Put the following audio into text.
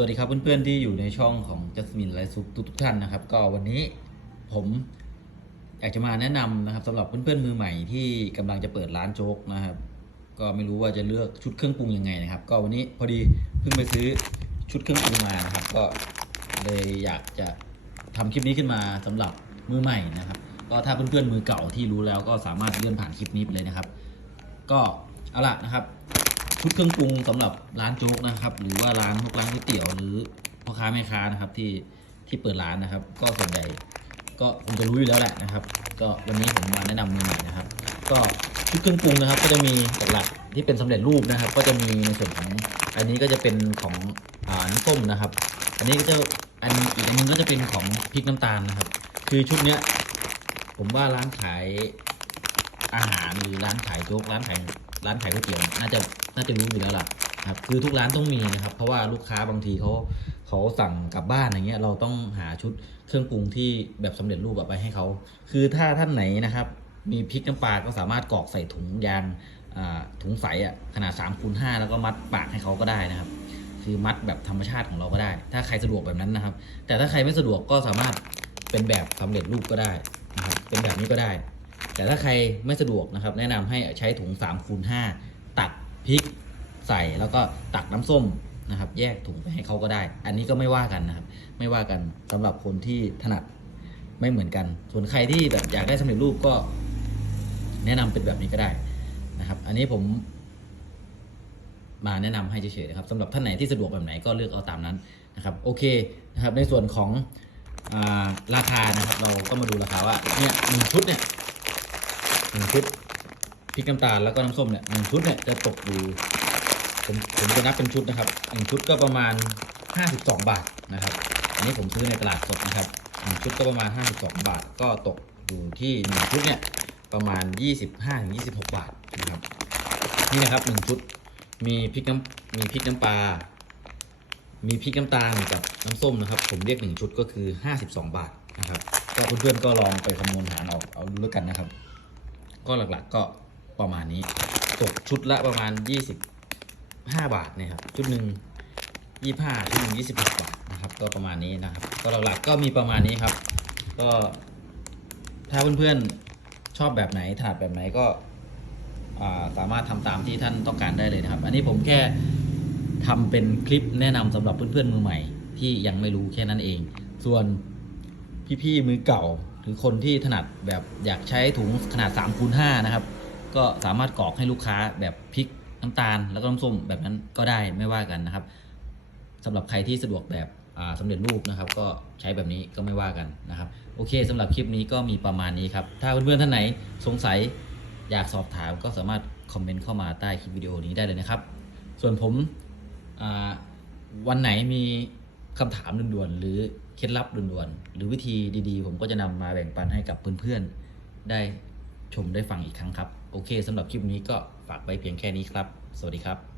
วัสดีครับเพื่อนๆที่อยู่ในช่องของจัสมินไลซุปทุกๆท่านนะครับ ก็วันนี้ผมอยากจะมาแนะนำนะครับสำหรับเพื่อนๆมือใหม่ที่กำลังจะเปิดร้านโจ๊กนะครับ ก็ไม่รู้ว่าจะเลือกชุดเครื่องปรุงยังไงนะครับ ก็วันนี้พอดีเพิ่งไปซื้อชุดเครื่องปรุงมานะครับ ก็เลยอยากจะทำคลิปนี้ขึ้นมาสำหรับมือใหม่นะครับ ก็ถ้าเพื่อนๆมือเก่าที่รู้แล้วก็สามารถเลื่อนผ่านคลิปนี้ไปเลยนะครับ ก็เอาล่ะนะครับ ชุดเครื่องปรุงสำหรับร้านโจ๊กนะครับ หรือว่าร้านพวกร้านก๋วยเตี๋ยวหรือพ่อค้าแม่ค้านะครับที่ที่เปิดร้านนะครับ ก็ส่วนใหญ่ก็คงจะรู้อยู่แล้วแหละนะครับ ก็วันนี้ผมมาแนะนำมือใหม่นะครับ ก็ชุดเครื่องปรุงนะครับ ก็จะมีหลักๆที่เป็นสำเร็จรูปนะครับ ก็จะมีในส่วนของอันนี้ก็จะเป็นของอาน้ำส้มนะครับ อันนี้ก็จะอันอีกอันนึงก็จะเป็นของพริกน้ำตาลนะครับ คือชุดเนี้ยผมว่าร้านขาย อาหารหรือร้านขายโจ๊กร้านขายร้านขายก๋วยเตี๋ยวน่าจะน่าจะรู้อยู่แล้วล่ะครับคือทุกร้านต้องมีนะครับ เพราะว่าลูกค้าบางทีเขาเขาสั่งกลับบ้านอย่างเงี้ยเราต้องหาชุดเครื่องปรุงที่แบบสำเร็จรูปแบบไปให้เขาคือถ้าท่านไหนนะครับ มีพริกน้ำปลาก็สามารถกรอกใส่ถุงยางถุงใสอะขนาด3คูณ5แล้วก็มัดปากให้เขาก็ได้นะครับ คือมัดแบบธรรมชาติของเราก็ได้ ถ้าใครสะดวกแบบนั้นนะครับ แต่ถ้าใครไม่สะดวกก็สามารถเป็นแบบสำเร็จรูปก็ได้นะครับเป็นแบบนี้ก็ได้ แต่ถ้าใครไม่สะดวกนะครับ แนะนำให้ใช้ถุง3คูณ5ตักพริกใส่แล้วก็ตักน้ำส้มนะครับ แยกถุงไปให้เขาก็ได้ อันนี้ก็ไม่ว่ากันนะครับ ไม่ว่ากันสำหรับคนที่ถนัดไม่เหมือนกัน ส่วนใครที่แบบอยากได้สำเร็จรูปก็ แนะนำเป็นแบบนี้ก็ได้นะครับ อันนี้ผมมาแนะนำให้เฉยๆนะครับสำหรับท่านไหนที่สะดวกแบบไหนก็เลือกเอาตามนั้นนะครับ โอเคนะครับ ในส่วนของอาราคานะครับ เราก็มาดูราคาว่าเนี่ยหนึ่งชุดเนี่ย หนึ่งชุดพริกน้ำตาลแล้วก็น้ำส้มเนี่ยหนึ่งชุดเนี่ยจะตกอยู่ผมผมจะนับเป็นชุดนะครับหนึ่งชุดก็ประมาณ 52 บาทนะครับ อันนี้ผมซื้อในตลาดสดนะครับหนึ่งชุดก็ประมาณ 52 บาท ก็ตกอยู่ที่หนึ่งชุดเนี่ยประมาณ 25-26 บาทนะครับนี่นะครับหนึ่งชุดมีพริกน้ำมีพริกน้ำปลา มีพริกน้ำตาลกับน้ำส้มนะครับ ผมเรียกหนึ่งชุดก็คือ 52 บาทนะครับก็เพื่อนๆก็ลองไปคำนวณหารเอาเอาดูแล้วกันนะครับ ก็หลักๆก็ประมาณนี้ ตกชุดละประมาณ 25 บาทเนี่ยครับ ชุดหนึ่ง25ชุดหนึ่ง26 บาทนะครับ ก็ประมาณนี้นะครับ ก็หลักๆก็มีประมาณนี้ครับ ก็ถ้าเพื่อนๆชอบแบบไหนถนัดแบบไหนก็สามารถทำตามที่ท่านต้องการได้เลยนะครับ อันนี้ผมแค่ทำเป็นคลิปแนะนำสำหรับเพื่อนๆมือใหม่ ที่ยังไม่รู้แค่นั้นเอง ส่วน พี่ๆมือเก่า หรือคนที่ถนัดแบบอยากใช้ถุงขนาด3คูณ5นะครับ ก็สามารถกรอกให้ลูกค้าแบบพริกน้ำตาลแล้วก็น้ำส้มแบบนั้นก็ได้ไม่ว่ากันนะครับสำหรับใครที่สะดวกแบบสำเร็จรูปนะครับ ก็ใช้แบบนี้ก็ไม่ว่ากันนะครับ โอเคสำหรับคลิปนี้ก็มีประมาณนี้ครับ ถ้าเพื่อนๆท่านไหนสงสัยอยากสอบถามก็สามารถคอมเมนต์เข้ามาใต้คลิปวิดีโอนี้ได้เลยนะครับ ส่วนผมวันไหนมี คำถามด่วนๆหรือเคล็ดลับด่วนๆหรือวิธีดีๆ ผมก็จะนำมาแบ่งปันให้กับเพื่อนๆ ได้ชมได้ฟังอีกครั้งครับ โอเคสำหรับคลิปนี้ก็ฝากไว้เพียงแค่นี้ครับ สวัสดีครับ